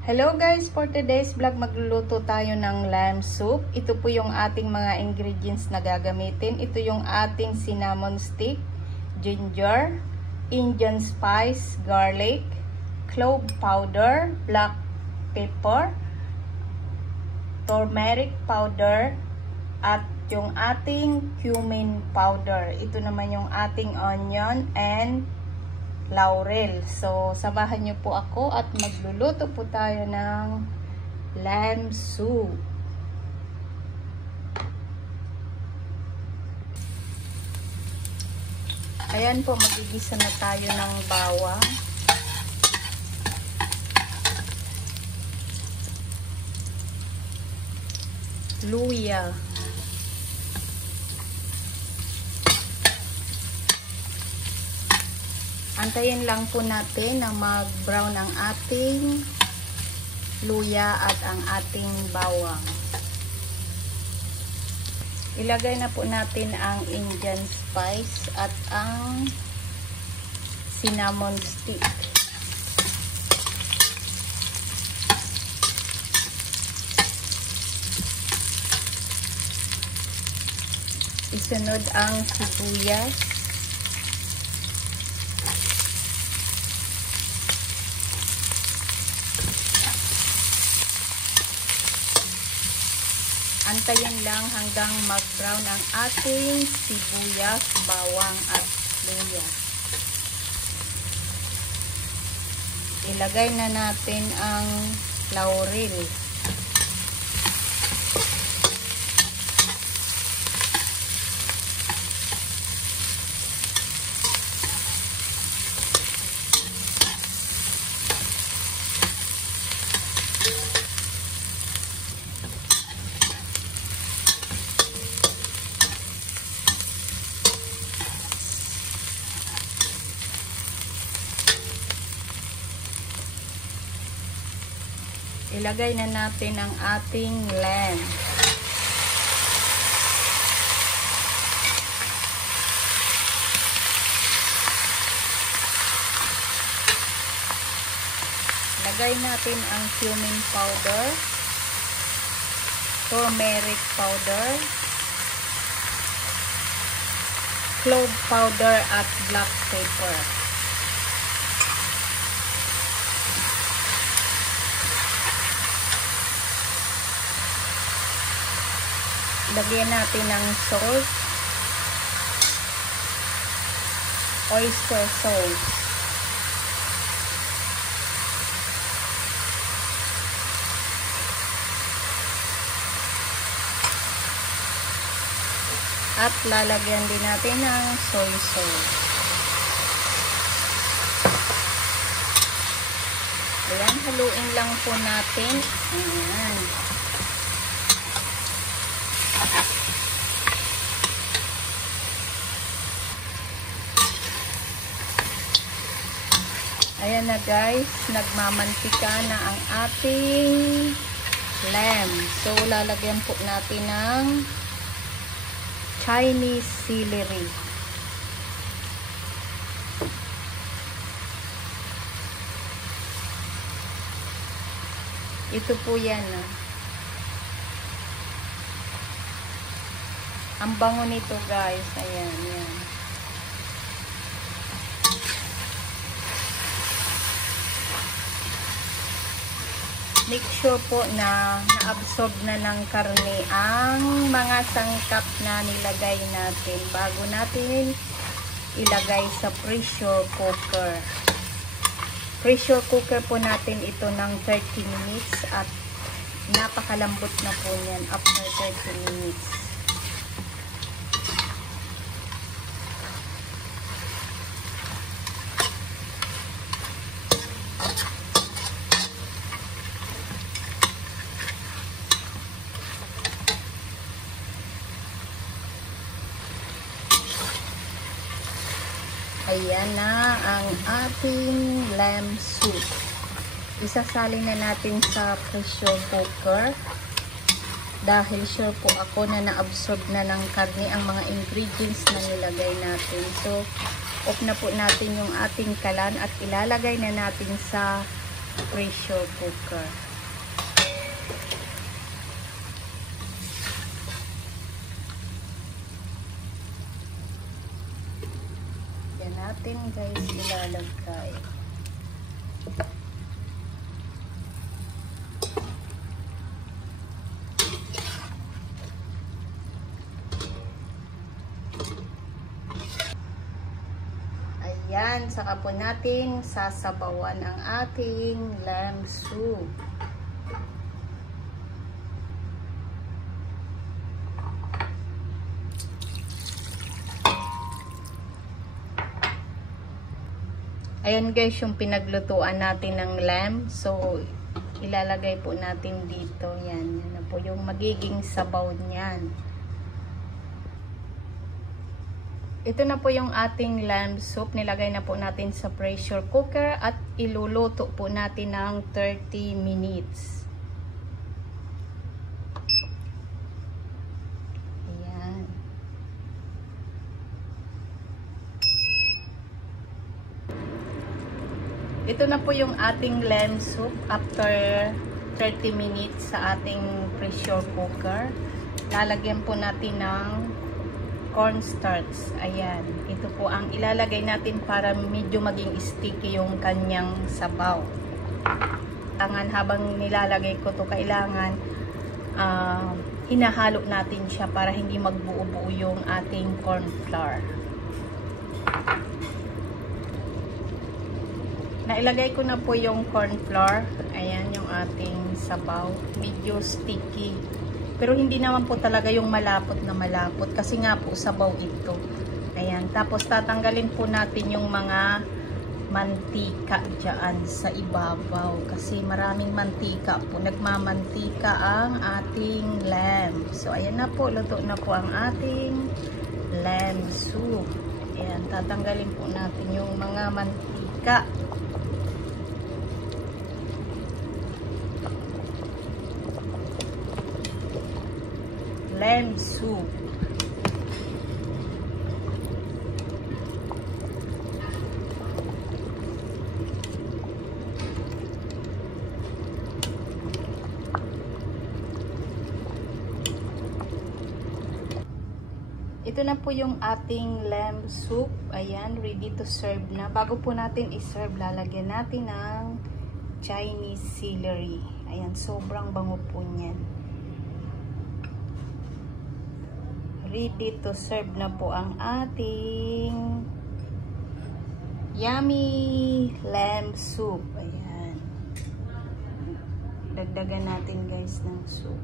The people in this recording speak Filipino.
Hello guys, for today's vlog magluluto tayo ng lamb soup. Ito po yung ating mga ingredients na gagamitin. Ito yung ating cinnamon stick, ginger, Indian spice, garlic, clove powder, black pepper, turmeric powder, at yung ating cumin powder. Ito naman yung ating onion and laurel. So, samahan niyo po ako at magluluto po tayo ng lamb soup. Ayan po, magigisa na tayo ng bawang. Luya. Antayin lang po natin na mag-brown ang ating luya at ang ating bawang. Ilagay na po natin ang Indian spice at ang cinnamon stick. Isunod ang sibuyas. Antayin lang hanggang mag-brown ang ating sibuyas, bawang at luya. Ilagay na natin ang laurel. Ilagay na natin ang ating lamb. Ilagay natin ang cumin powder, turmeric powder, clove powder at black pepper. Lagyan natin ng salt, oyster sauce, at lalagyan din natin ng soy sauce. Ayan, haluin lang po natin. Ayan. Ayan na guys, nagmamantika na ang ating lamb. So, lalagyan po natin ng Chinese celery. Ito po yan. Ang bango nito guys. Ayan, yan. Make sure po na na-absorb na ng karne ang mga sangkap na nilagay natin bago natin ilagay sa pressure cooker. Pressure cooker po natin ito ng 30 minutes at napakalambot na po niyan after 30 minutes. Ayan na ang ating lamb soup. Isasalin na natin sa pressure cooker dahil sure po ako na na-absorb na ng karne ang mga ingredients na nilagay natin. So, off na po natin yung ating kalan at ilalagay na natin sa pressure cooker. Yan natin guys ilalagay. Ayan, saka po natin sasabawan ang ating lamb soup. Ayan guys, yung pinaglutuan natin ng lamb. So, ilalagay po natin dito. Yan, yan na po yung magiging sabaw niyan. Ito na po yung ating lamb soup. Nilagay na po natin sa pressure cooker at iluluto po natin ng 30 minutes. Ayan. Ito na po yung ating lamb soup after 30 minutes sa ating pressure cooker. Lalagyan po natin ng cornstarch. Ayan. Ito po ang ilalagay natin para medyo maging sticky yung kanyang sabaw. Habang nilalagay ko to, kailangan hinahalo natin siya para hindi magbuo-buo yung ating corn flour. Nailagay ko na po yung corn flour. Ayan yung ating sabaw. Medyo sticky. Pero hindi naman po talaga yung malapot na malapot kasi nga po sabaw ito. Ayan. Tapos tatanggalin po natin yung mga mantika dyan sa ibabaw. Kasi maraming mantika po. Nagmamantika ang ating lamb. So ayan na po. Luto na po ang ating lamb soup. Ayan. Tatanggalin po natin yung mga mantika. Lamb soup. Ito na po yung ating lamb soup. Ayan, ready to serve na. Bago po natin i-serve, lalagyan natin ng Chinese celery. Ayan, sobrang bango po niyan. Ready to serve na po ang ating yummy lamb soup. Ayan. Dagdagan natin guys ng soup.